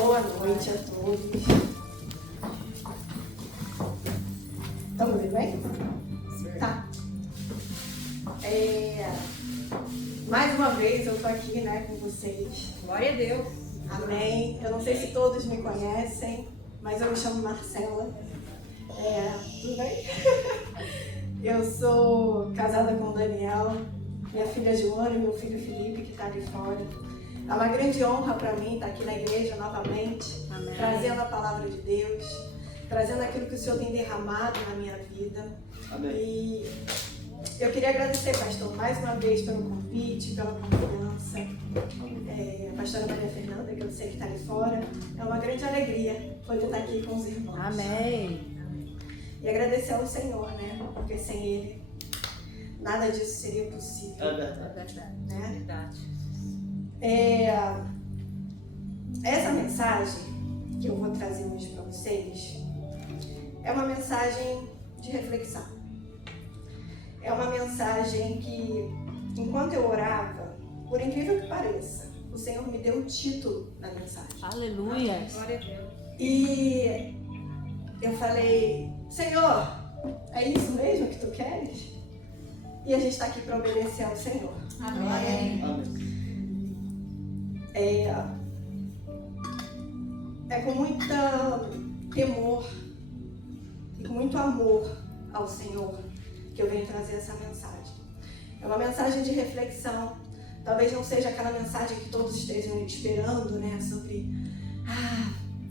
Boa noite a todos. Estão me bem? Tá. Mais uma vez eu tô aqui, né, com vocês. Glória a Deus. Amém. Eu não sei se todos me conhecem, mas eu me chamo Marcela. Tudo bem? Eu sou casada com o Daniel, minha filha Joana e meu filho Felipe, que está ali fora. É uma grande honra para mim estar aqui na igreja novamente, Amém. Trazendo a palavra de Deus, trazendo aquilo que o Senhor tem derramado na minha vida. Amém. E eu queria agradecer, pastor, mais uma vez pelo convite, pela confiança. A pastora Maria Fernanda, que eu sei que está ali fora. É uma grande alegria poder estar aqui com os irmãos. Amém. E agradecer ao Senhor, né? Porque sem Ele, nada disso seria possível. É verdade. Né? É verdade. Essa mensagem que eu vou trazer hoje para vocês é uma mensagem de reflexão. É uma mensagem que, enquanto eu orava, por incrível que pareça, o Senhor me deu o título da mensagem. Aleluia. Glória a Deus. E eu falei, Senhor, é isso mesmo que Tu queres? E a gente está aqui para obedecer ao Senhor. Amém. Amém. É com muito temor e com muito amor ao Senhor que eu venho trazer essa mensagem. É uma mensagem de reflexão. Talvez não seja aquela mensagem que todos estejam esperando, né? Sobre,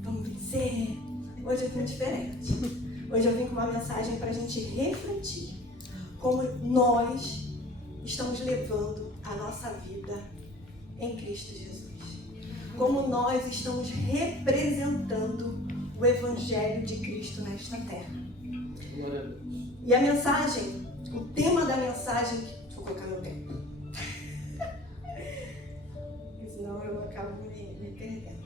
vamos vencer. Hoje eu vim diferente. Hoje eu vim com uma mensagem para a gente refletir como nós estamos levando a nossa vida em Cristo Jesus. Como nós estamos representando o Evangelho de Cristo nesta terra. Glória a Deus. E a mensagem, o tema da mensagem, vou colocar no tempo, senão eu acabo me perdendo.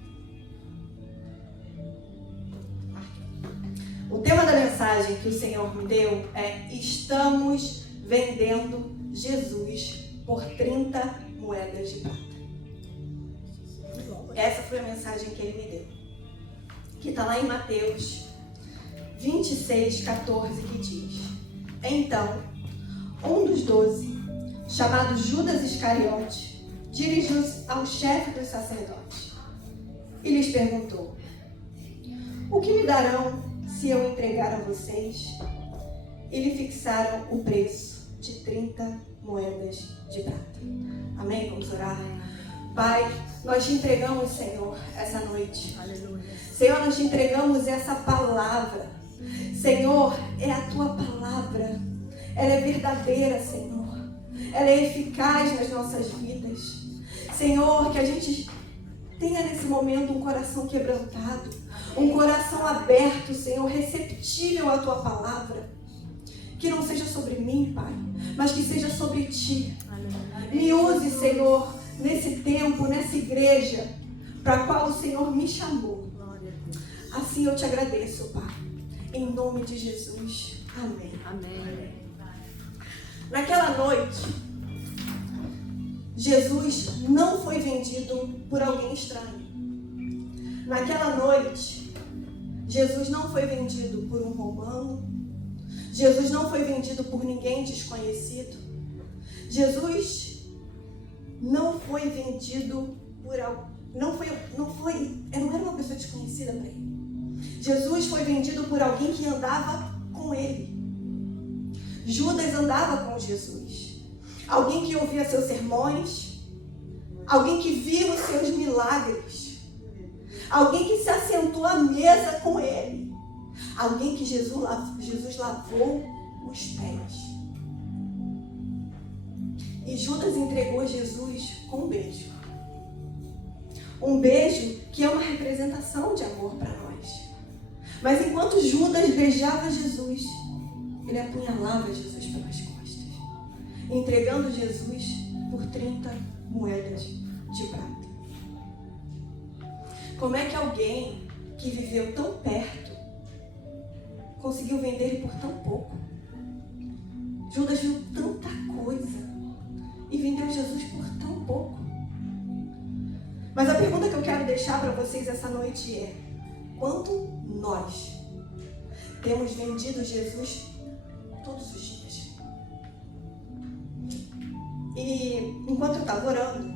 O tema da mensagem que o Senhor me deu é: estamos vendendo Jesus por 30 moedas de prata. Essa foi a mensagem que ele me deu, que está lá em Mateus 26:14, que diz: Então, um dos 12, chamado Judas Iscariote, dirigiu-se ao chefe dos sacerdotes e lhes perguntou: O que me darão se eu entregar a vocês? E lhe fixaram o preço de 30 moedas de prata. Amém? Vamos orar? Pai, nós te entregamos, Senhor, essa noite. Aleluia. Senhor, nós te entregamos essa palavra. Senhor, é a tua palavra. Ela é verdadeira, Senhor. Ela é eficaz nas nossas vidas. Senhor, que a gente tenha nesse momento um coração quebrantado, um coração aberto, Senhor, receptível à tua palavra. Que não seja sobre mim, Pai, mas que seja sobre ti. Me use, Senhor, nesse tempo, nessa igreja, para a qual o Senhor me chamou. Assim eu te agradeço, Pai. Em nome de Jesus. Amém. Amém. Naquela noite, Jesus não foi vendido por alguém estranho. Naquela noite, Jesus não foi vendido por um romano. Jesus não foi vendido por ninguém desconhecido. Jesus não foi vendido por alguém. Não era uma pessoa desconhecida para ele. Jesus foi vendido por alguém que andava com ele. Judas andava com Jesus. Alguém que ouvia seus sermões. Alguém que via os seus milagres. Alguém que se assentou à mesa com ele. Alguém que Jesus lavou os pés. E Judas entregou Jesus com um beijo. Um beijo que é uma representação de amor para nós. Mas enquanto Judas beijava Jesus, ele apunhalava Jesus pelas costas, entregando Jesus por 30 moedas de prata. Como é que alguém que viveu tão perto conseguiu vender ele por tão pouco? Judas viu tanta coisa e vendeu Jesus por tão pouco. Mas a pergunta que eu quero deixar para vocês essa noite é: quanto nós temos vendido Jesus todos os dias? E enquanto eu estava orando,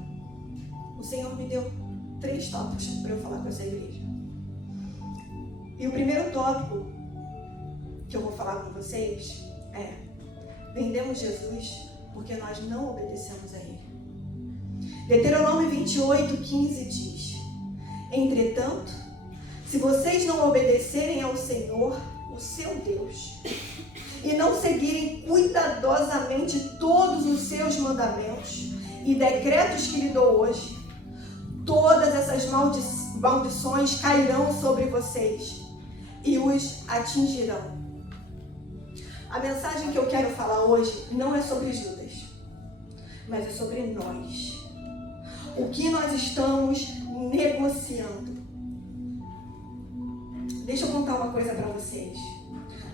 o Senhor me deu 3 tópicos para eu falar com essa igreja. E o primeiro tópico que eu vou falar com vocês é: vendemos Jesus porque nós não obedecemos a Ele. Deuteronômio 28:15 diz: entretanto, se vocês não obedecerem ao Senhor, o seu Deus, e não seguirem cuidadosamente todos os seus mandamentos e decretos que lhe dou hoje, todas essas maldições cairão sobre vocês e os atingirão. A mensagem que eu quero falar hoje não é sobre Judas, mas é sobre nós. O que nós estamos negociando. Deixa eu contar uma coisa para vocês.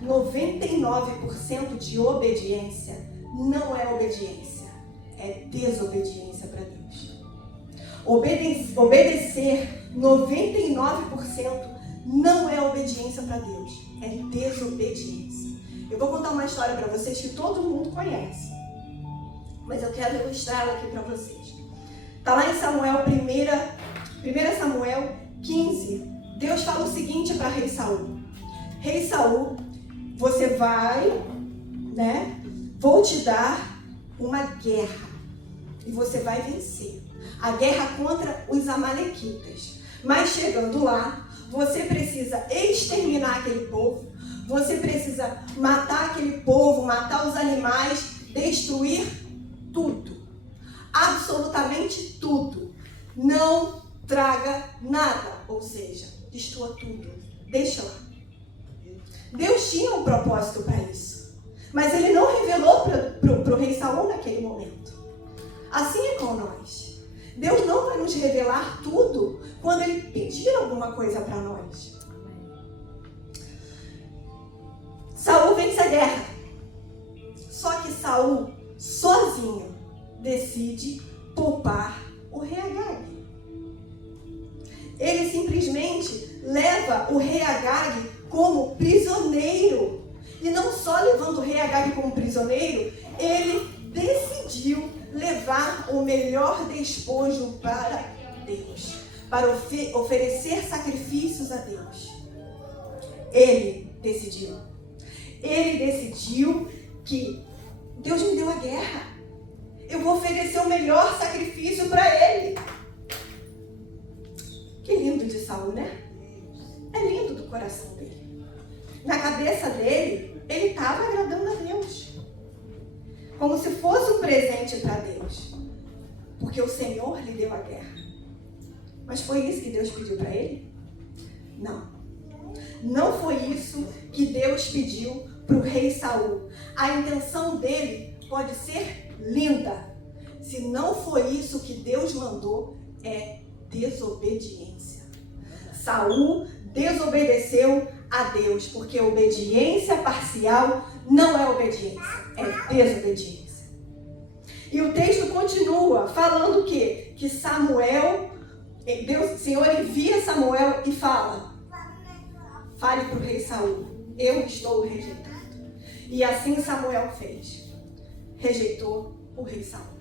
99% de obediência não é obediência, é desobediência para Deus. Obedecer 99% não é obediência para Deus, é desobediência. Eu vou contar uma história para vocês que todo mundo conhece, mas eu quero ilustrar aqui para vocês. Está lá em Samuel, 1 Samuel 15. Deus fala o seguinte para rei Saul: rei Saul, você vai, vou te dar uma guerra e você vai vencer. A guerra contra os amalequitas. Mas chegando lá, você precisa exterminar aquele povo, você precisa matar aquele povo, matar os animais, destruir tudo. Absolutamente tudo. Não traga nada, ou seja, destrua tudo. Deixa lá. Deus tinha um propósito para isso, mas ele não revelou para o rei Saul naquele momento. Assim é com nós. Deus não vai nos revelar tudo quando ele pedir alguma coisa para nós. Saul vence a guerra. Só que Saul, sozinho, decide poupar o rei Agag. Ele simplesmente leva o rei Agag como prisioneiro. E não só levando o rei Agag como prisioneiro, ele decidiu levar o melhor despojo para Deus, para oferecer sacrifícios a Deus. Ele decidiu que Deus me deu a guerra, eu vou oferecer o melhor sacrifício para ele. Que lindo de Saul, né? É lindo do coração dele. Na cabeça dele, ele estava agradando a Deus, como se fosse um presente para Deus, porque o Senhor lhe deu a guerra. Mas foi isso que Deus pediu para ele? Não. Não foi isso que Deus pediu para o rei Saul. A intenção dele pode ser linda. Se não foi isso que Deus mandou, é desobediência. Saul desobedeceu a Deus, porque obediência parcial não é obediência, é desobediência. E o texto continua falando o quê? Que Samuel, o Senhor envia Samuel e fala: fale para o rei Saul, eu estou o rejeitando. E assim Samuel fez. Rejeitou o rei Saul.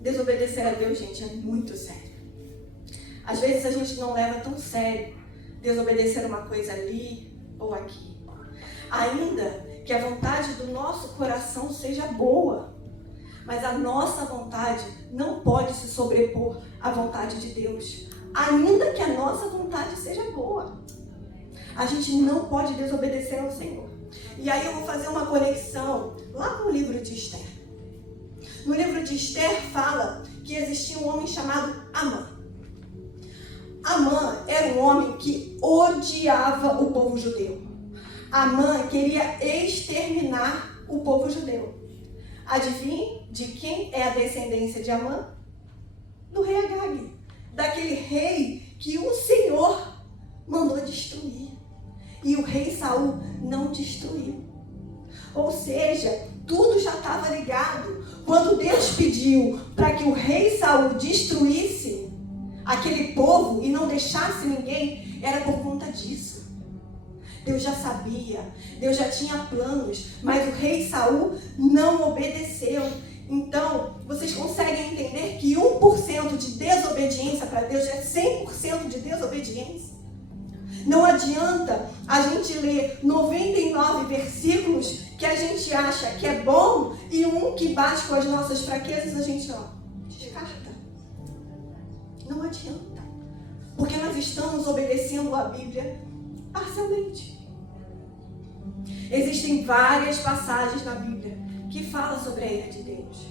Desobedecer a Deus, gente, é muito sério. Às vezes a gente não leva tão sério desobedecer uma coisa ali ou aqui. Ainda que a vontade do nosso coração seja boa, mas a nossa vontade não pode se sobrepor à vontade de Deus. Ainda que a nossa vontade seja boa, a gente não pode desobedecer ao Senhor. E aí eu vou fazer uma conexão lá com o livro de Esther. No livro de Esther fala que existia um homem chamado Amã. Amã era um homem que odiava o povo judeu. Amã queria exterminar o povo judeu. Adivinhe de quem é a descendência de Amã? Do rei Agag. Daquele rei que o Senhor mandou destruir. E o rei Saul não destruiu. Ou seja, tudo já estava ligado. Quando Deus pediu para que o rei Saul destruísse aquele povo e não deixasse ninguém, era por conta disso. Deus já sabia, Deus já tinha planos, mas o rei Saul não obedeceu. Então, vocês conseguem entender que 1% de desobediência para Deus é 100% de desobediência? Não adianta a gente ler 99 versículos que a gente acha que é bom e um que bate com as nossas fraquezas, a gente descarta. Não adianta. Porque nós estamos obedecendo a Bíblia parcialmente. Existem várias passagens na Bíblia que falam sobre a ira de Deus.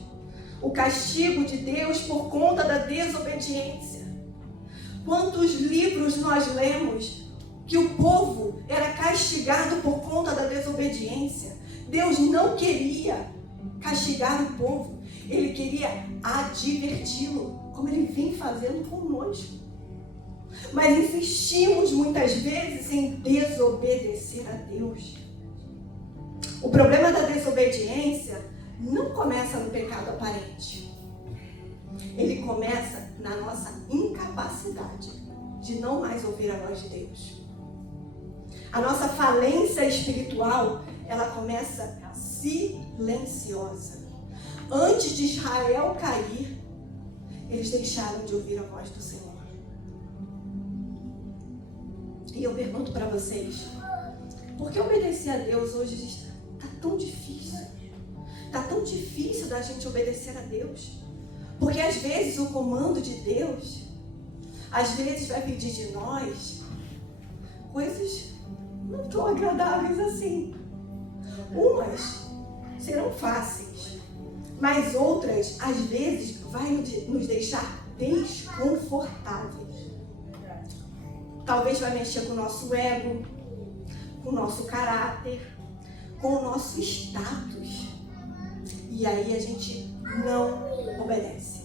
O castigo de Deus por conta da desobediência. Quantos livros nós lemos que o povo era castigado por conta da desobediência? Deus não queria castigar o povo. Ele queria adverti-lo, como ele vem fazendo conosco. Mas insistimos muitas vezes em desobedecer a Deus. O problema da desobediência não começa no pecado aparente. Ele começa na nossa incapacidade de não mais ouvir a voz de Deus. A nossa falência espiritual, ela começa silenciosa. Antes de Israel cair, eles deixaram de ouvir a voz do Senhor. E eu pergunto para vocês, por que obedecer a Deus hoje está tão difícil? Está tão difícil da gente obedecer a Deus. Porque às vezes o comando de Deus, às vezes vai pedir de nós coisas não tão agradáveis assim. Umas serão fáceis, mas outras, às vezes, vai nos deixar desconfortáveis. Talvez vai mexer com o nosso ego, com o nosso caráter, com o nosso status. E aí a gente não obedece.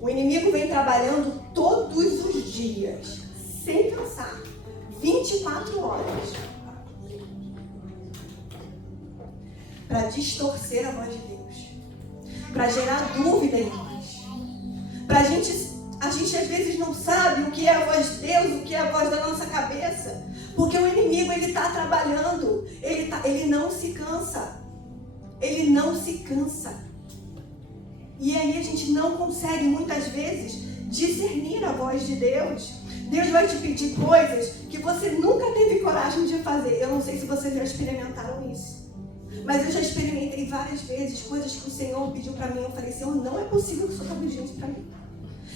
O inimigo vem trabalhando todos os dias, sem cansar, 24 horas, para distorcer a voz de Deus, para gerar dúvida em nós, para a gente às vezes não sabe o que é a voz de Deus, o que é a voz da nossa cabeça, porque o inimigo ele está trabalhando, ele não se cansa, ele não se cansa, e aí a gente não consegue muitas vezes discernir a voz de Deus. Deus vai te pedir coisas que você nunca teve coragem de fazer. Eu não sei se vocês já experimentaram isso, mas eu já experimentei várias vezes coisas que o Senhor pediu para mim. Eu falei, Senhor, não é possível que o Senhor está pedindo isso para mim.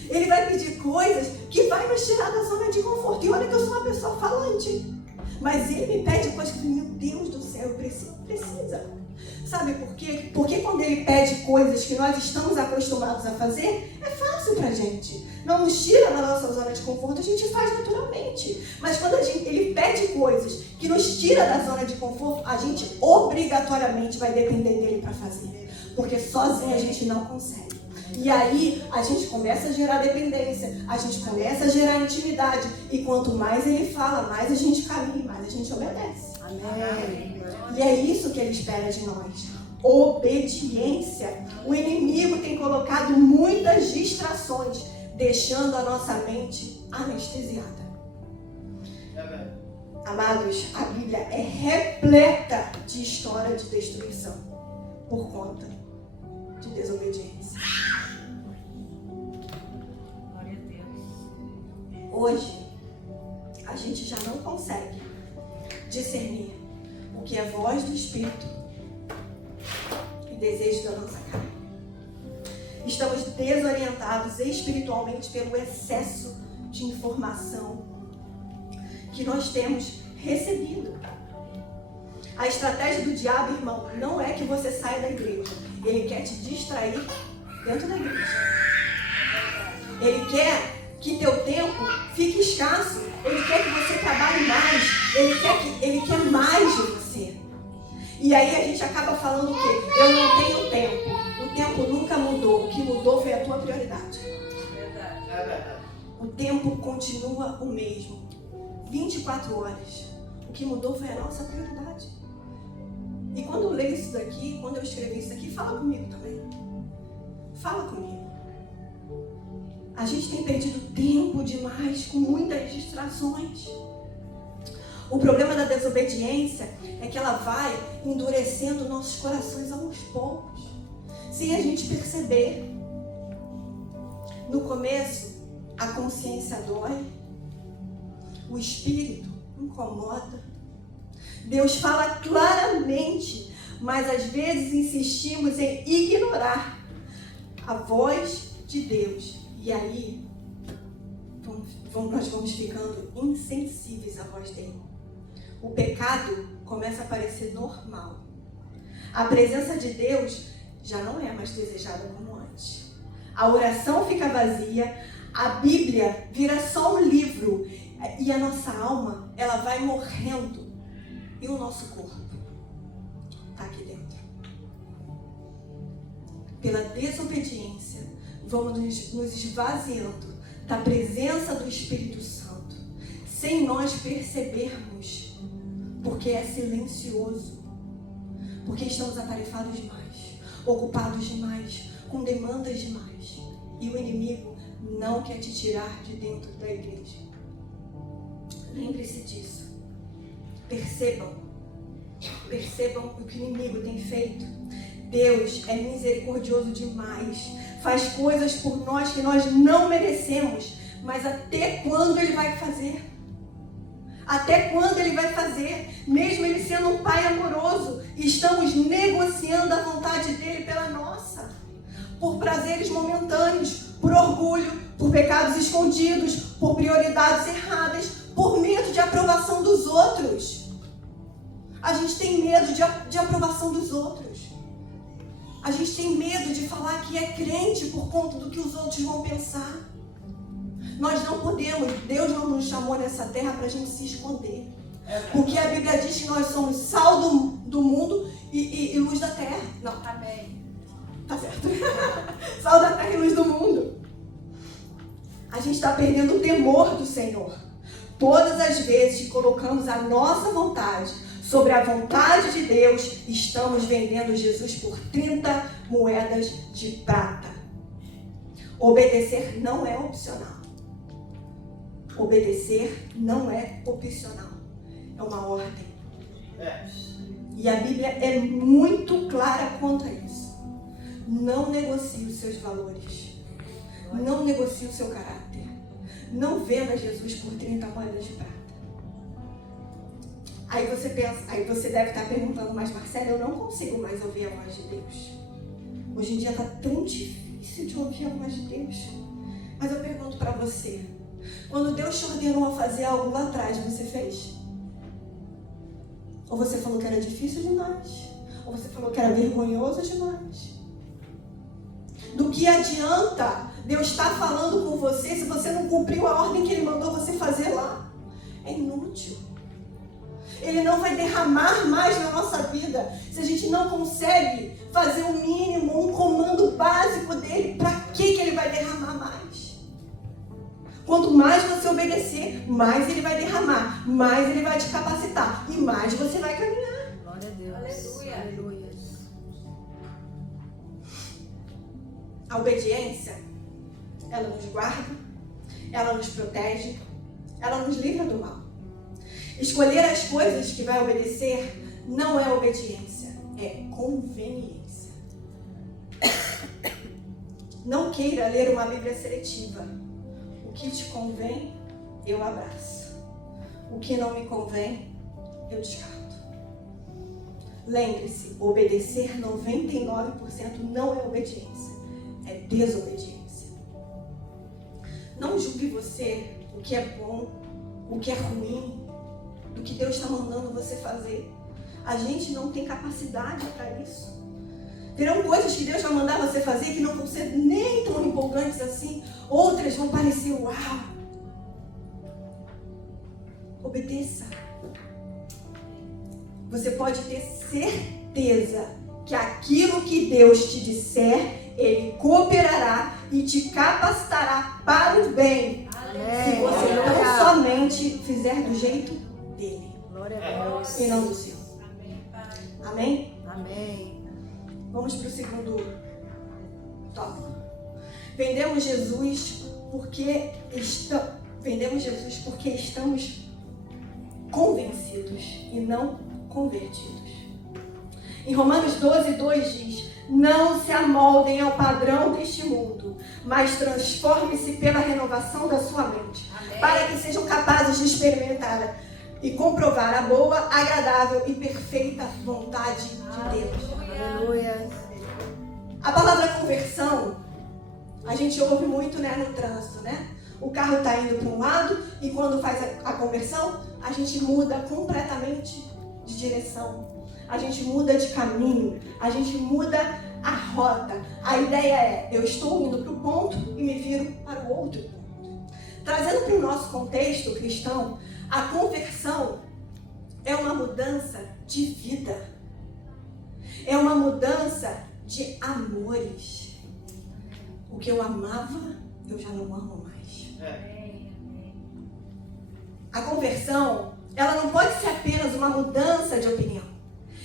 Ele vai pedir coisas que vai nos tirar da zona de conforto. E olha que eu sou uma pessoa falante, mas ele me pede coisas que, meu Deus do céu, eu precisa. Sabe por quê? Porque quando ele pede coisas que nós estamos acostumados a fazer, é fácil pra gente. Não nos tira da nossa zona de conforto, a gente faz naturalmente. Mas quando ele pede coisas que nos tira da zona de conforto, a gente obrigatoriamente vai depender dele para fazer. Porque sozinho a gente não consegue. E aí a gente começa a gerar dependência, a gente começa a gerar intimidade. E quanto mais ele fala, mais a gente caminha, mais a gente obedece. Amém. E é isso que ele espera de nós. Obediência. O inimigo tem colocado muitas distrações, deixando a nossa mente anestesiada. Amados, a Bíblia é repleta de história de destruição por conta de desobediência. Glória a Deus. Hoje, a gente já não consegue discernir o que é voz do Espírito e desejo da nossa carne. Estamos desorientados espiritualmente pelo excesso de informação que nós temos recebido. A estratégia do diabo, irmão, não é que você saia da igreja. Ele quer te distrair dentro da igreja. Ele quer que teu tempo fique escasso. Ele quer que você trabalhe mais. Ele quer mais de você. E aí a gente acaba falando o quê? Eu não tenho tempo. O tempo nunca mudou. O que mudou foi a tua prioridade. O tempo continua o mesmo. 24 horas. O que mudou foi a nossa prioridade. E quando eu leio isso daqui, quando eu escrevi isso aqui, fala comigo também. Fala comigo. A gente tem perdido tempo demais com muitas distrações. O problema da desobediência é que ela vai endurecendo nossos corações aos poucos, sem a gente perceber. No começo, a consciência dói, o espírito incomoda. Deus fala claramente, mas às vezes insistimos em ignorar a voz de Deus. E aí, nós vamos ficando insensíveis à voz dele. O pecado começa a parecer normal. A presença de Deus já não é mais desejada como antes. A oração fica vazia, a Bíblia vira só um livro e a nossa alma, ela vai morrendo e o nosso corpo está aqui dentro. Pela desobediência, vamos nos esvaziando da presença do Espírito Santo, sem nós percebermos. Porque é silencioso, porque estamos atarefados demais, ocupados demais, com demandas demais. E o inimigo não quer te tirar de dentro da igreja. Lembre-se disso. Percebam o que o inimigo tem feito. Deus é misericordioso demais, faz coisas por nós que nós não merecemos, mas até quando ele vai fazer? Até quando ele vai fazer? Mesmo ele sendo um pai amoroso, estamos negociando a vontade dele pela nossa. Por prazeres momentâneos, por orgulho, por pecados escondidos, por prioridades erradas, por medo de aprovação dos outros. A gente tem medo de aprovação dos outros. A gente tem medo de falar que é crente por conta do que os outros vão pensar. Nós não podemos, Deus não nos chamou nessa terra para a gente se esconder. Porque a Bíblia diz que nós somos sal do mundo e luz da terra. Não, tá bem. Tá certo. Sal da terra e luz do mundo. A gente está perdendo o temor do Senhor. Todas as vezes que colocamos a nossa vontade sobre a vontade de Deus, estamos vendendo Jesus por 30 moedas de prata. Obedecer não é opcional. Obedecer não é opcional, é uma ordem. E a Bíblia é muito clara quanto a isso. Não negocie os seus valores. Não negocie o seu caráter. Não venda Jesus por 30 moedas de prata. Aí você deve estar perguntando, mas Marcela, eu não consigo mais ouvir a voz de Deus. Hoje em dia está tão difícil de ouvir a voz de Deus. Mas eu pergunto para você, quando Deus te ordenou a fazer algo lá atrás, você fez? Ou você falou que era difícil demais? Ou você falou que era vergonhoso demais? Do que adianta Deus estar falando com você se você não cumpriu a ordem que Ele mandou você fazer lá? É inútil. Ele não vai derramar mais na nossa vida se a gente não consegue fazer o mínimo, um comando básico dele. Para que Ele vai derramar mais? Quanto mais você obedecer, mais Ele vai derramar, mais Ele vai te capacitar e mais você vai caminhar. Glória a Deus. Aleluia. Aleluia. A obediência, ela nos guarda, ela nos protege, ela nos livra do mal. Escolher as coisas que vai obedecer não é obediência, é conveniência. Não queira ler uma Bíblia seletiva. O que te convém, eu abraço. O que não me convém, eu descarto. Lembre-se, obedecer 99% não é obediência, é desobediência. Não julgue você o que é bom, o que é ruim, do que Deus está mandando você fazer. A gente não tem capacidade para isso. Terão coisas que Deus vai mandar você fazer que não vão ser nem tão empolgantes assim. Outras vão parecer uau. Obedeça. Você pode ter certeza que aquilo que Deus te disser, Ele cooperará e te capacitará para o bem. Se você não somente fizer do jeito dele. Glória a Deus. E não do seu. Amém? Amém. Vamos para o segundo tópico. Vendemos Jesus vendemos Jesus porque estamos convencidos e não convertidos. Em Romanos 12:2 diz: não se amoldem ao padrão deste mundo, mas transforme-se pela renovação da sua mente, para que sejam capazes de experimentar e comprovar a boa, agradável e perfeita vontade de Deus. Aleluia. A palavra conversão, a gente ouve muito, né, no trânsito, né? O carro está indo para um lado e quando faz a conversão, a gente muda completamente de direção. A gente muda de caminho, a gente muda a rota. A ideia é, eu estou indo para o ponto e me viro para o outro ponto. Trazendo para o nosso contexto cristão, a conversão é uma mudança de vida. É uma mudança de amores. O que eu amava, eu já não amo mais. A conversão, ela não pode ser apenas uma mudança de opinião.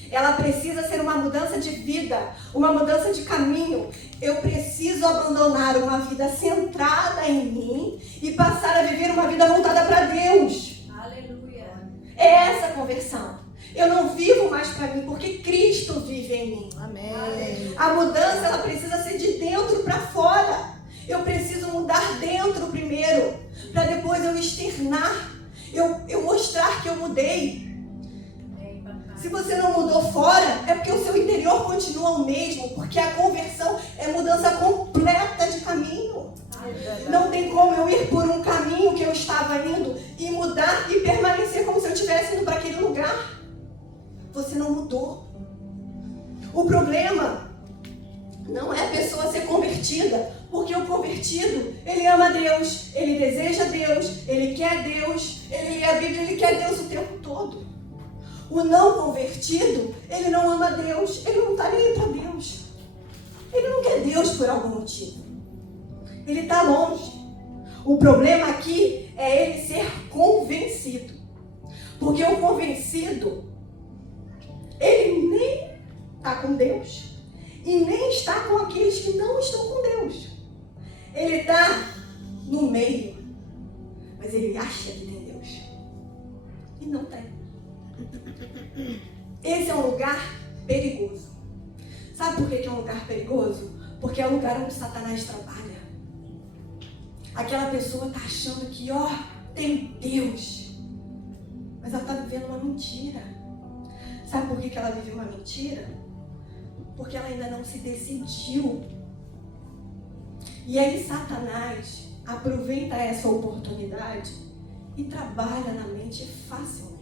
Ela precisa ser uma mudança de vida, uma mudança de caminho. Eu preciso abandonar uma vida centrada em mim e passar a viver uma vida voltada para Deus. Aleluia. É essa a conversão. Eu não vivo mais para mim, porque Cristo vive em mim. Amém. A mudança, ela precisa ser de dentro para fora. Eu preciso mudar dentro primeiro, para depois eu externar, eu mostrar que eu mudei. Se você não mudou fora, é porque o seu interior continua o mesmo, porque a conversão é mudança completa de caminho. Não tem como eu ir por um caminho que eu estava indo e mudar e permanecer como se eu estivesse indo para aquele lugar. Você não mudou. O problema não é a pessoa ser convertida, porque o convertido, ele ama Deus, ele deseja Deus, ele quer Deus, ele lê a Bíblia, ele quer Deus o tempo todo. O não convertido, ele não ama Deus, ele não está nem para Deus. Ele não quer Deus por algum motivo. Ele está longe. O problema aqui é ele ser convencido. Porque o convencido, ele nem está com Deus e nem está com aqueles que não estão com Deus. Ele está no meio, mas ele acha que tem Deus. E não tem. Esse é um lugar perigoso. Sabe por que é um lugar perigoso? Porque é o lugar onde Satanás trabalha. Aquela pessoa está achando que, tem Deus. Mas ela está vivendo uma mentira. Sabe por que ela vive uma mentira? Porque ela ainda não se decidiu. E aí Satanás aproveita essa oportunidade e trabalha na mente facilmente.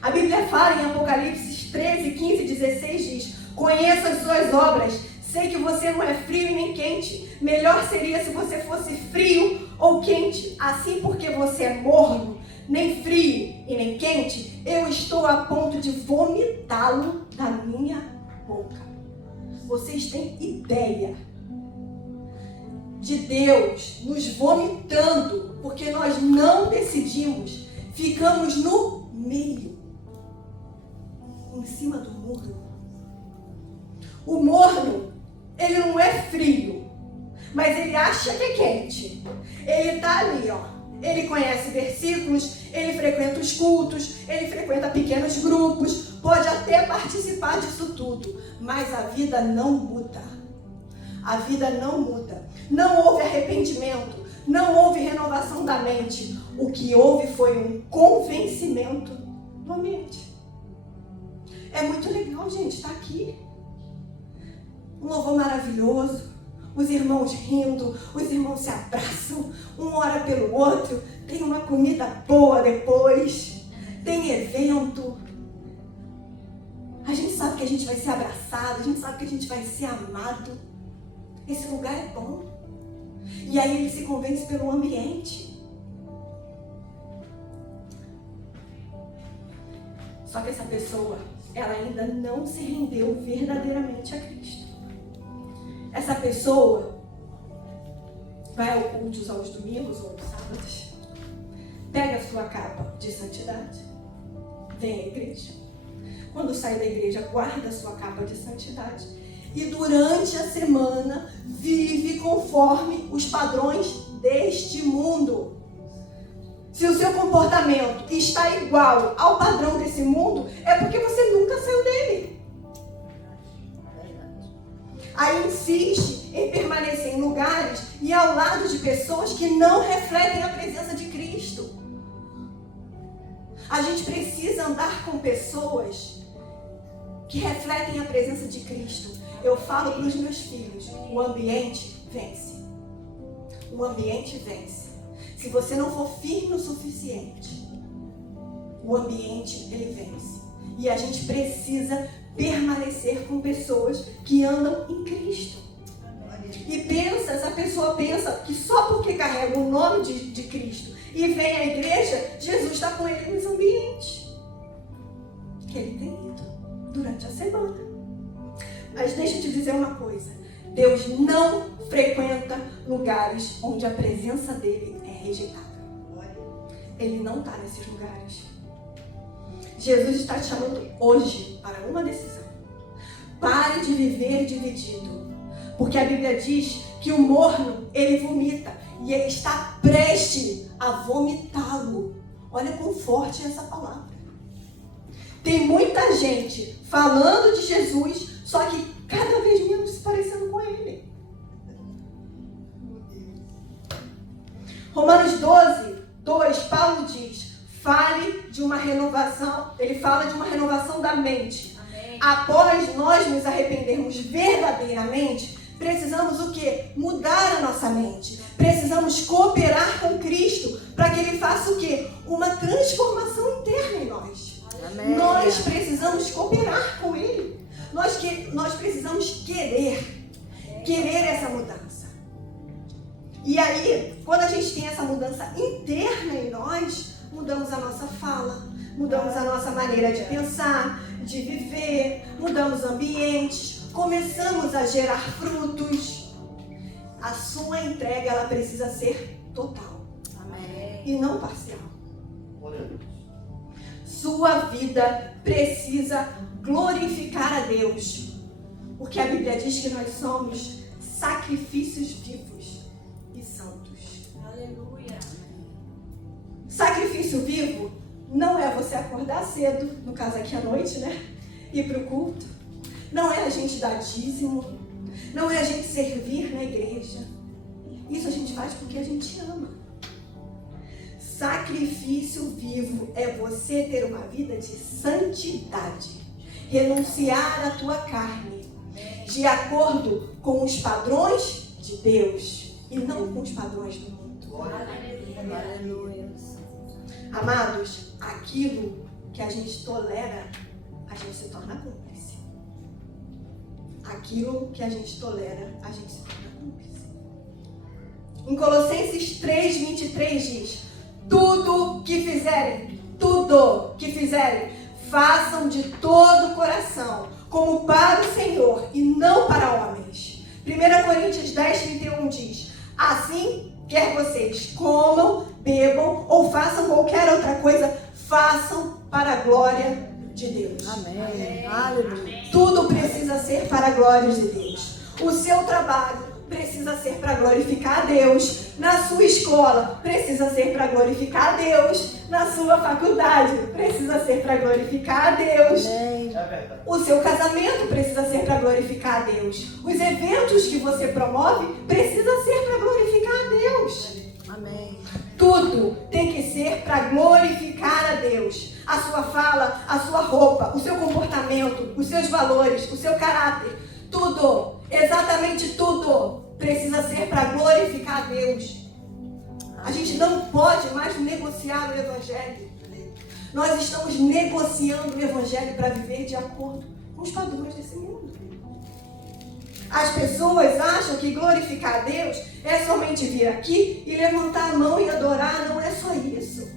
A Bíblia fala em Apocalipse 13, 15, 16, diz: conheça as suas obras, sei que você não é frio e nem quente. Melhor seria se você fosse frio ou quente. Assim, porque você é morno, nem frio e nem quente, eu estou a ponto de vomitá-lo da minha boca. Vocês têm ideia de Deus nos vomitando porque nós não decidimos, ficamos no meio, em cima do muro. O morno, ele não é frio, mas ele acha que é quente. Ele está ali, ele conhece versículos, ele frequenta os cultos, ele frequenta pequenos grupos, pode até participar disso tudo, mas a vida não muda. A vida não muda. Não houve arrependimento, não houve renovação da mente. O que houve foi um convencimento da mente. É muito legal, gente, estar aqui. Um louvor maravilhoso, os irmãos rindo, os irmãos se abraçam, um ora pelo outro, tem uma comida boa depois, tem evento. A gente sabe que a gente vai ser abraçado, a gente sabe que a gente vai ser amado. Esse lugar é bom. E aí ele se convence pelo ambiente. Só que essa pessoa, ela ainda não se rendeu verdadeiramente a Cristo. Essa pessoa vai ao culto aos domingos ou aos sábados, pega a sua capa de santidade, vem à igreja. Quando sai da igreja, guarda a sua capa de santidade e durante a semana vive conforme os padrões deste mundo. Se o seu comportamento está igual ao padrão desse mundo, é porque você nunca saiu dele. Aí insiste em permanecer em lugares e ao lado de pessoas que não refletem a presença de Cristo. A gente precisa andar com pessoas que refletem a presença de Cristo. Eu falo para os meus filhos, o ambiente vence. O ambiente vence. Se você não for firme o suficiente, o ambiente ele vence. E a gente precisa permanecer com pessoas que andam em Cristo. E essa pessoa pensa que só porque carrega o nome de Cristo e vem à igreja, Jesus está com ele nos ambientes que ele tem ido durante a semana. Mas deixa eu te dizer uma coisa. Deus não frequenta lugares onde a presença dele é rejeitada. Ele não está nesses lugares. Jesus está te chamando hoje para uma decisão. Pare de viver dividido. Porque a Bíblia diz que o morno, ele vomita. E ele está prestes a vomitá-lo. Olha quão forte é essa palavra. Tem muita gente falando de Jesus, só que cada vez menos se parecendo com ele. Romanos 12, 2, Paulo diz, fale de uma renovação, ele fala de uma renovação da mente. Amém. Após nós nos arrependermos verdadeiramente, precisamos o quê? Mudar a nossa mente. Precisamos cooperar com Cristo para que Ele faça o quê? Uma transformação interna em nós. Amém. Nós precisamos cooperar com Ele. Nós precisamos querer essa mudança. E aí, quando a gente tem essa mudança interna em nós, mudamos a nossa fala, mudamos a nossa maneira de pensar, de viver, mudamos ambientes, começamos a gerar frutos. A sua entrega, ela precisa ser total. Amém. E não parcial. Sua vida precisa glorificar a Deus. Porque a Bíblia diz que nós somos sacrifícios vivos e santos. Aleluia. Sacrifício vivo não é você acordar cedo, no caso aqui à noite, né? Ir para o culto. Não é a gente dar dízimo. Não é a gente servir na igreja. Isso a gente faz porque a gente ama. Sacrifício vivo é você ter uma vida de santidade. Renunciar à tua carne. De acordo com os padrões de Deus. E não com os padrões do mundo. Aleluia. Amados, aquilo que a gente tolera, a gente se torna cúmplice. Aquilo que a gente tolera, a gente se torna cúmplice. Em Colossenses 3:23 diz: tudo que fizerem, façam de todo o coração, como para o Senhor e não para homens. 1 Coríntios 10:31 diz: assim, quer vocês comam, bebam ou façam qualquer outra coisa, façam para a glória de Deus. Amém. Aleluia. Tudo precisa ser para a glória de Deus. O seu trabalho precisa ser para glorificar a Deus. Na sua escola, precisa ser para glorificar a Deus. Na sua faculdade, precisa ser para glorificar a Deus. O seu casamento precisa ser para glorificar a Deus. Os eventos que você promove precisa ser para glorificar a Deus. Amém. Tudo tem que ser para glorificar a Deus. A sua fala, a sua roupa, o seu comportamento, os seus valores, o seu caráter. Tudo, exatamente tudo, precisa ser para glorificar a Deus. A gente não pode mais negociar o Evangelho. Nós estamos negociando o Evangelho para viver de acordo com os padrões desse mundo. As pessoas acham que glorificar a Deus é somente vir aqui e levantar a mão e adorar. Não é só isso.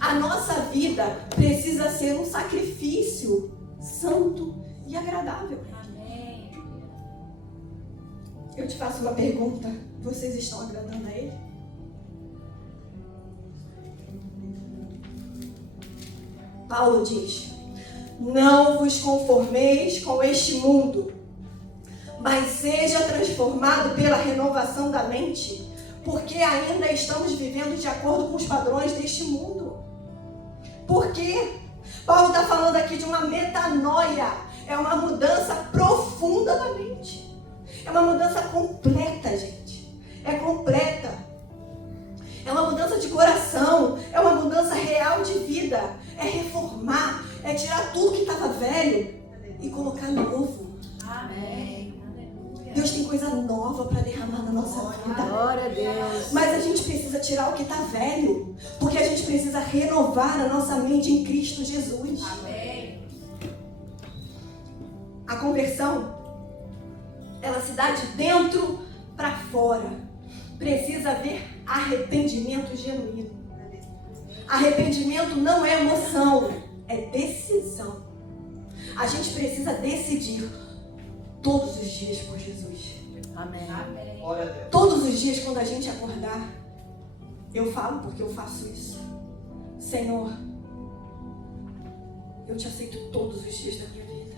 A nossa vida precisa ser um sacrifício santo e agradável. Amém. Eu te faço uma pergunta. Vocês estão agradando a Ele? Paulo diz: não vos conformeis com este mundo, mas seja transformado pela renovação da mente, porque ainda estamos vivendo de acordo com os padrões deste mundo. Por quê? Paulo está falando aqui de uma metanoia, é uma mudança profunda da mente, é uma mudança completa, gente, é completa, é uma mudança de coração, é uma mudança real de vida, é reformar, é tirar tudo que estava velho e colocar novo. Amém. Deus tem coisa nova para derramar na nossa vida. Glória a Deus. Mas a gente precisa tirar o que está velho, porque a gente precisa renovar a nossa mente em Cristo Jesus. Amém. A conversão, ela se dá de dentro para fora. Precisa haver arrependimento genuíno. Arrependimento não é emoção, é decisão. A gente precisa decidir todos os dias por Jesus. Amém. Amém. Todos os dias quando a gente acordar, eu falo porque eu faço isso. Senhor, eu te aceito todos os dias da minha vida.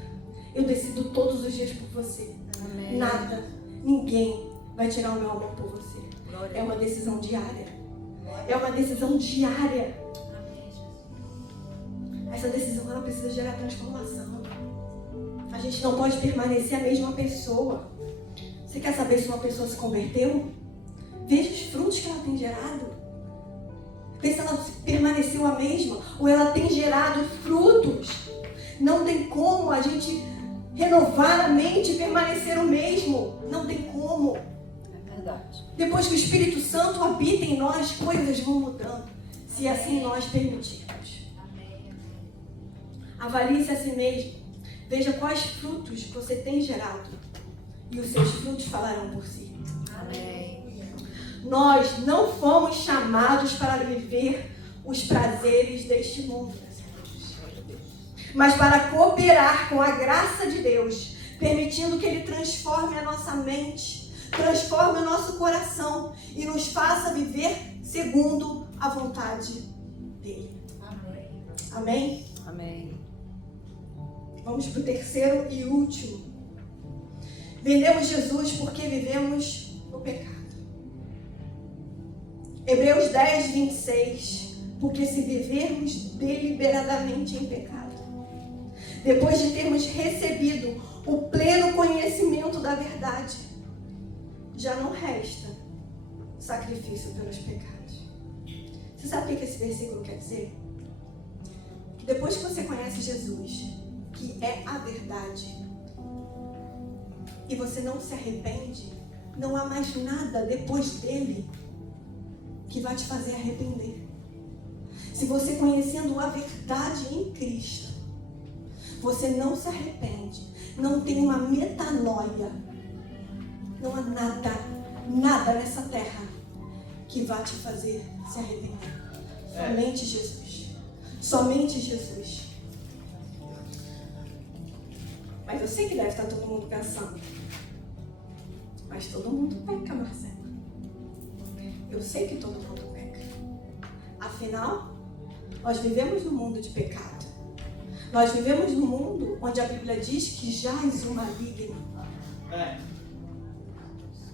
Eu decido todos os dias por você. Amém. Nada, ninguém vai tirar o meu amor por você. Glória. É uma decisão diária. É uma decisão diária. Essa decisão, ela precisa gerar transformação. A gente não pode permanecer a mesma pessoa. Você quer saber se uma pessoa se converteu? Veja os frutos que ela tem gerado. Vê se ela permaneceu a mesma ou ela tem gerado frutos. Não tem como a gente renovar a mente e permanecer o mesmo. Não tem como. É verdade. Depois que o Espírito Santo habita em nós, coisas vão mudando. Se assim nós permitirmos. Avalie-se a si mesmo. Veja quais frutos você tem gerado. E os seus frutos falarão por si. Amém. Nós não fomos chamados para viver os prazeres deste mundo, mas para cooperar com a graça de Deus, permitindo que Ele transforme a nossa mente, transforme o nosso coração e nos faça viver segundo a vontade dEle. Amém. Amém? Amém. Vamos para o terceiro e último. Vendemos Jesus porque vivemos no pecado. Hebreus 10, 26. Porque se vivermos deliberadamente em pecado, depois de termos recebido o pleno conhecimento da verdade, já não resta sacrifício pelos pecados. Você sabe o que esse versículo quer dizer? Que depois que você conhece Jesus, que é a verdade, e você não se arrepende, não há mais nada depois dele que vai te fazer arrepender. Se você conhecendo a verdade em Cristo, você não se arrepende, não tem uma metanoia, não há nada nessa terra que vai te fazer se arrepender. Somente Jesus. Somente Jesus. Mas eu sei que deve estar todo mundo pensando. Mas todo mundo peca, Marcela. Eu sei que todo mundo peca. Afinal, nós vivemos num mundo de pecado. Nós vivemos num mundo onde a Bíblia diz que jaz o maligno.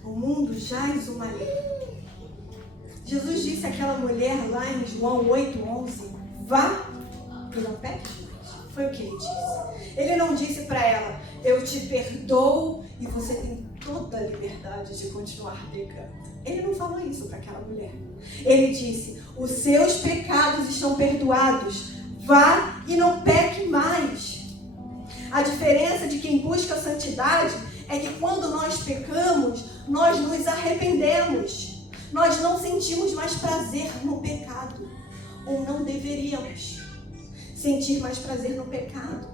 O mundo jaz o maligno. Jesus disse àquela mulher lá em João 8:11, vá e não peques mais. Foi o que ele disse. Ele não disse para ela, eu te perdoo e você tem toda a liberdade de continuar pecando. Ele não falou isso para aquela mulher. Ele disse, os seus pecados estão perdoados, vá e não peque mais. A diferença de quem busca a santidade é que quando nós pecamos, nós nos arrependemos. Nós não sentimos mais prazer no pecado. Ou não deveríamos sentir mais prazer no pecado.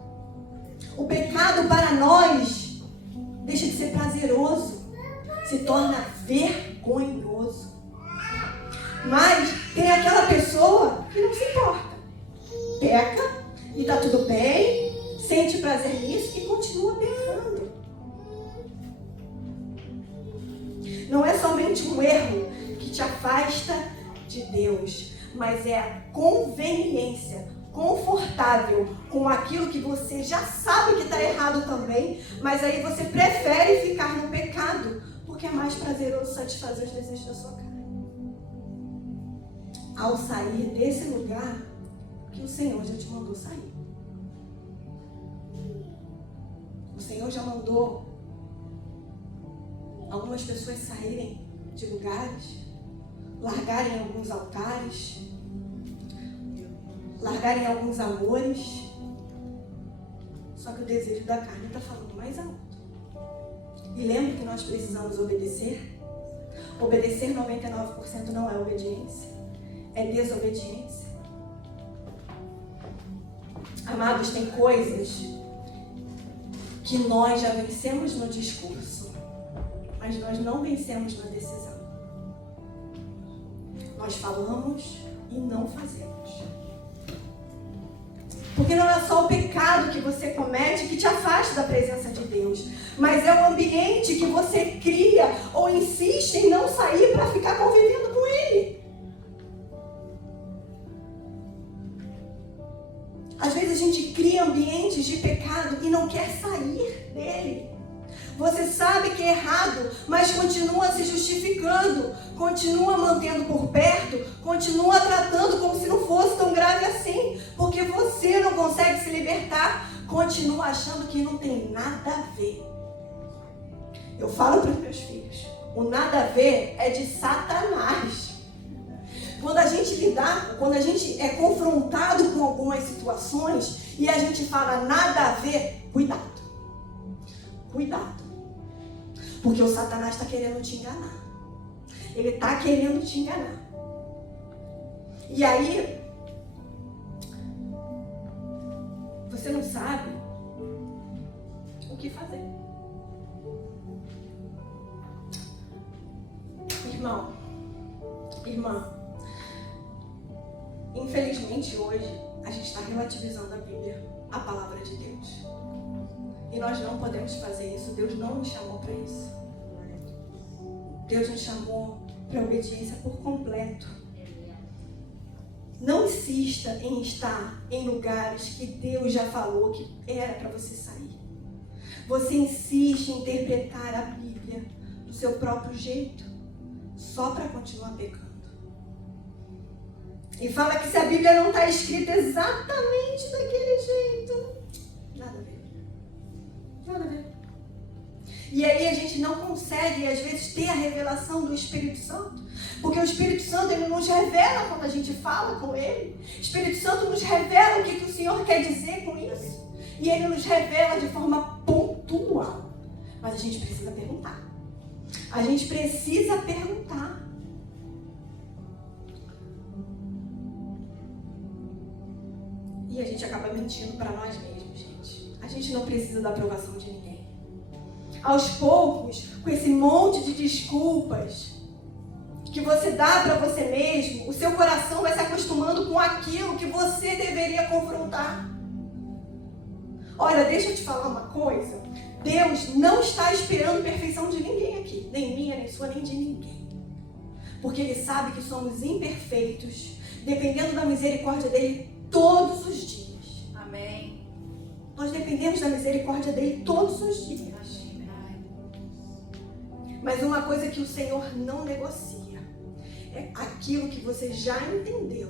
O pecado para nós deixa de ser prazeroso, se torna vergonhoso. Mas tem aquela pessoa que não se importa. Peca e está tudo bem, sente prazer nisso e continua pecando. Não é somente um erro que te afasta de Deus, mas é a conveniência confortável com aquilo que você já sabe que está errado também, mas aí você prefere ficar no pecado, porque é mais prazeroso satisfazer os desejos da sua carne. Ao sair desse lugar que o Senhor já te mandou sair. O Senhor já mandou algumas pessoas saírem de lugares, largarem alguns altares, largarem alguns amores. Só que o desejo da carne está falando mais alto. E lembre que nós precisamos obedecer. Obedecer 99% não é obediência, é desobediência. Amados, tem coisas que nós já vencemos no discurso, mas nós não vencemos na decisão. Nós falamos e não fazemos. Porque não é só o pecado que você comete que te afasta da presença de Deus, mas é o ambiente que você cria ou insiste em não sair para ficar convivendo com Ele. Às vezes a gente cria ambientes de pecado e não quer sair dele. Você sabe que é errado, mas continua se justificando, continua mantendo por perto, continua tratando como se não fosse tão grave assim, porque você não consegue se libertar, continua achando que não tem nada a ver. Eu falo para os meus filhos, o nada a ver é de Satanás. Quando a gente é confrontado com algumas situações e a gente fala nada a ver, cuidado. Cuidado. Porque o Satanás está querendo te enganar. Ele está querendo te enganar. E aí, você não sabe o que fazer. Irmão, irmã, infelizmente hoje a gente está relativizando a Bíblia, a palavra de Deus. E nós não podemos fazer isso. Deus não nos chamou para isso. Deus nos chamou para a obediência por completo. Não insista em estar em lugares que Deus já falou que era para você sair. Você insiste em interpretar a Bíblia do seu próprio jeito, só para continuar pecando. E fala que se a Bíblia não está escrita exatamente daquele jeito, nada a ver. Nada a ver. E aí a gente não consegue, às vezes, ter a revelação do Espírito Santo. Porque o Espírito Santo, ele nos revela quando a gente fala com ele. O Espírito Santo nos revela o que o Senhor quer dizer com isso. E ele nos revela de forma pontual. Mas a gente precisa perguntar. A gente precisa perguntar. E a gente acaba mentindo para nós mesmos, gente. A gente não precisa da aprovação de ninguém. Aos poucos, com esse monte de desculpas que você dá para você mesmo, o seu coração vai se acostumando com aquilo que você deveria confrontar. Olha, deixa eu te falar uma coisa. Deus não está esperando perfeição de ninguém aqui. Nem minha, nem sua, nem de ninguém. Porque Ele sabe que somos imperfeitos, dependendo da misericórdia dEle todos os dias. Amém. Nós dependemos da misericórdia dEle todos os dias. Mas uma coisa que o Senhor não negocia é aquilo que você já entendeu.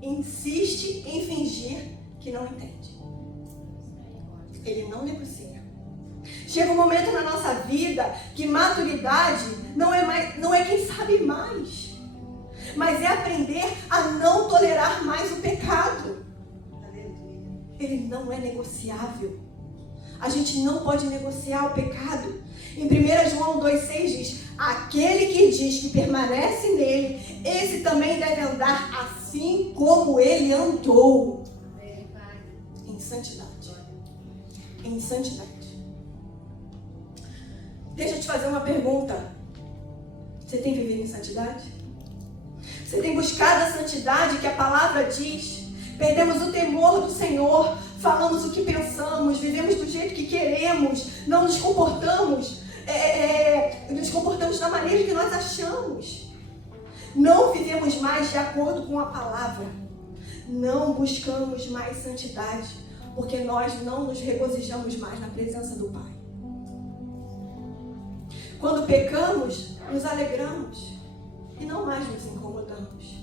Insiste em fingir que não entende. Ele não negocia. Chega um momento na nossa vida que maturidade não é quem sabe mais, mas é aprender a não tolerar mais o pecado. Ele não é negociável. A gente não pode negociar o pecado. Em 1 João 2,6 diz: aquele que diz que permanece nele, esse também deve andar assim como ele andou. Em santidade. Em santidade. Deixa eu te fazer uma pergunta. Você tem vivido em santidade? Você tem buscado a santidade que a palavra diz? Perdemos o temor do Senhor, falamos o que pensamos, vivemos do jeito que queremos, não nos comportamos, da maneira que nós achamos. Não vivemos mais de acordo com a palavra. não buscamos mais santidade, porque nós não nos regozijamos mais na presença do Pai. Quando pecamos, nos alegramos e não mais nos incomodamos.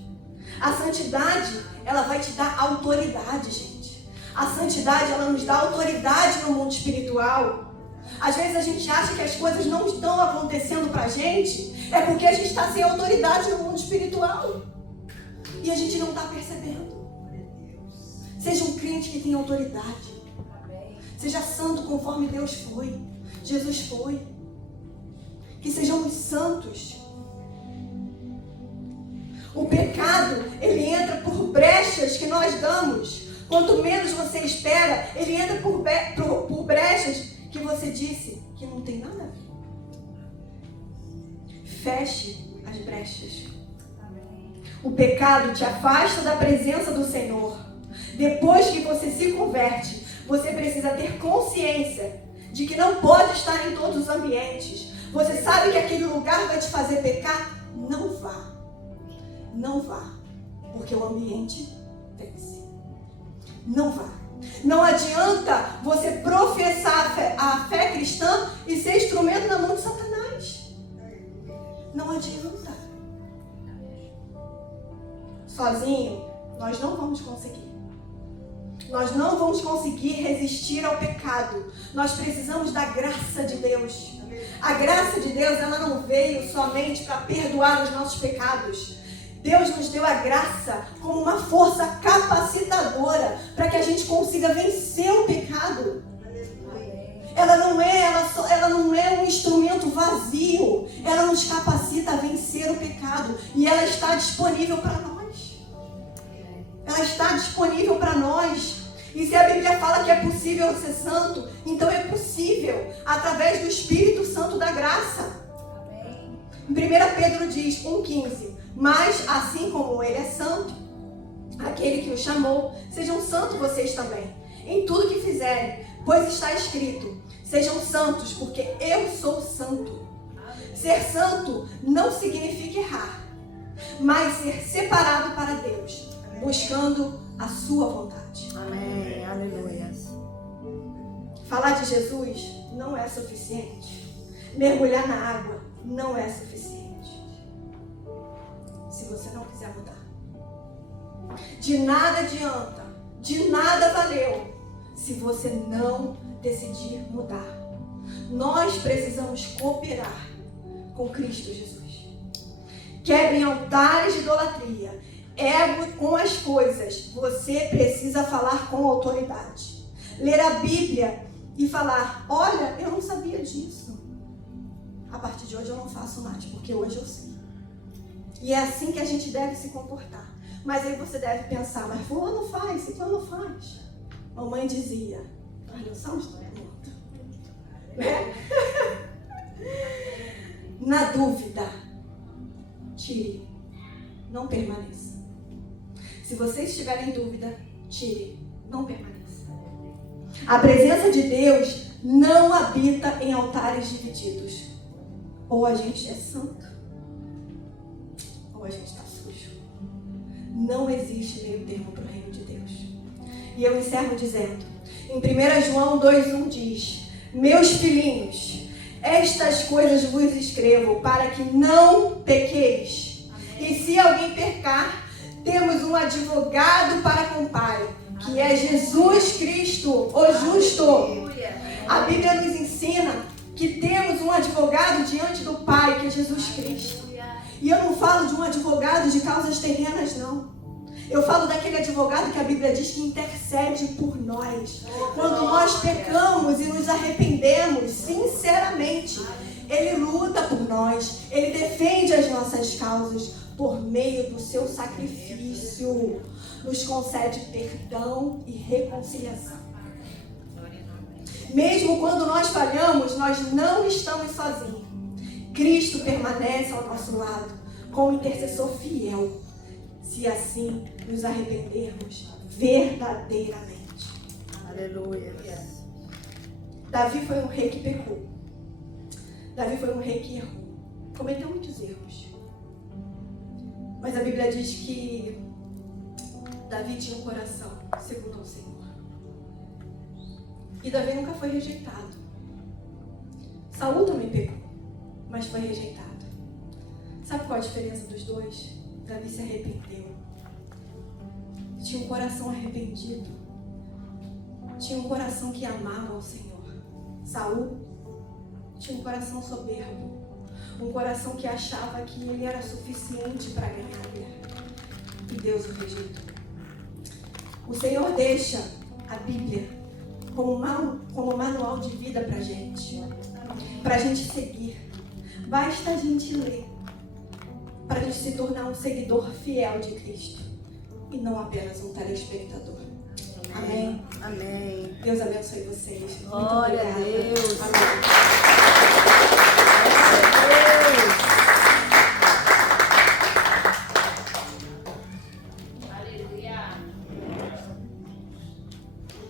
A santidade, ela vai te dar autoridade, gente. A santidade, ela nos dá autoridade no mundo espiritual. Às vezes a gente acha que as coisas não estão acontecendo pra gente, é porque a gente está sem autoridade no mundo espiritual. E a gente não está percebendo. Seja um crente que tem autoridade. Seja santo conforme Deus foi. Jesus foi. Que sejamos santos. O pecado, ele entra por brechas que nós damos. Quanto menos você espera, ele entra por brechas que você disse que não tem nada a ver. Feche as brechas. O pecado te afasta da presença do Senhor. Depois que você se converte, você precisa ter consciência de que não pode estar em todos os ambientes. Você sabe que aquele lugar vai te fazer pecar? Não vá. Não vá. Porque o ambiente vence. Não vá. Não adianta você professar a fé cristã e ser instrumento na mão de Satanás. Não adianta. Sozinho, nós não vamos conseguir. Nós não vamos conseguir resistir ao pecado. Nós precisamos da graça de Deus. A graça de Deus, ela não veio somente para perdoar os nossos pecados. Deus nos deu a graça como uma força capacitadora para que a gente consiga vencer o pecado. Ela não é um instrumento vazio. Ela nos capacita a vencer o pecado. E ela está disponível para nós. Ela está disponível para nós. E se a Bíblia fala que é possível ser santo, então é possível através do Espírito Santo da graça. Em 1 Pedro diz, 1,15: mas assim como Ele é santo, aquele que o chamou, sejam santos vocês também, em tudo que fizerem, pois está escrito: sejam santos, porque eu sou santo. Ser santo não significa errar, mas ser separado para Deus, buscando a sua vontade. Amém. Aleluia. Falar de Jesus não é suficiente. Mergulhar na água não é suficiente. Se você não quiser mudar. De nada adianta, de nada valeu, se você não decidir mudar. Nós precisamos cooperar com Cristo Jesus. Quebrem altares de idolatria, ego com as coisas. Você precisa falar com autoridade. Ler a Bíblia e falar: olha, eu não sabia disso. A partir de hoje eu não faço mais, porque hoje eu sei. E é assim que a gente deve se comportar. Mas aí você deve pensar: mas fulano faz, ciclano faz. Mamãe dizia: olha, eu só estou morto. Né? Na dúvida, tire, não permaneça. Se você estiver em dúvida, tire, não permaneça. A presença de Deus não habita em altares divididos. Ou a gente é santo, ou a gente está sujo. Não existe meio termo para o reino de Deus. E eu encerro dizendo, em 1 João 2,1 diz: meus filhinhos, estas coisas vos escrevo para que não pequeis. E se alguém pecar, temos um advogado para com o Pai, que é Jesus Cristo, o justo. A Bíblia nos ensina que temos um advogado diante do Pai, que é Jesus Cristo. E eu não falo de um advogado de causas terrenas, não. Eu falo daquele advogado que a Bíblia diz que intercede por nós. Quando nós pecamos e nos arrependemos, sinceramente, Ele luta por nós. Ele defende as nossas causas por meio do seu sacrifício. Nos concede perdão e reconciliação. Mesmo quando nós falhamos, nós não estamos sozinhos. Cristo permanece ao nosso lado, como intercessor fiel, se assim nos arrependermos verdadeiramente. Aleluia. Davi foi um rei que pecou. Davi foi um rei que errou. Cometeu muitos erros. Mas a Bíblia diz que Davi tinha um coração segundo ao Senhor. E Davi nunca foi rejeitado. Saul também pecou, mas foi rejeitado. Sabe qual a diferença dos dois? Davi se arrependeu. Tinha um coração arrependido. Tinha um coração que amava ao Senhor. Saul tinha um coração soberbo. Um coração que achava que ele era suficiente para ganhar a guerra. E Deus o rejeitou. O Senhor deixa a Bíblia como manual de vida para a gente seguir. Basta a gente ler para a gente se tornar um seguidor fiel de Cristo e não apenas um telespectador. Amém. Amém. Deus abençoe vocês. Muito Glória a obrigada.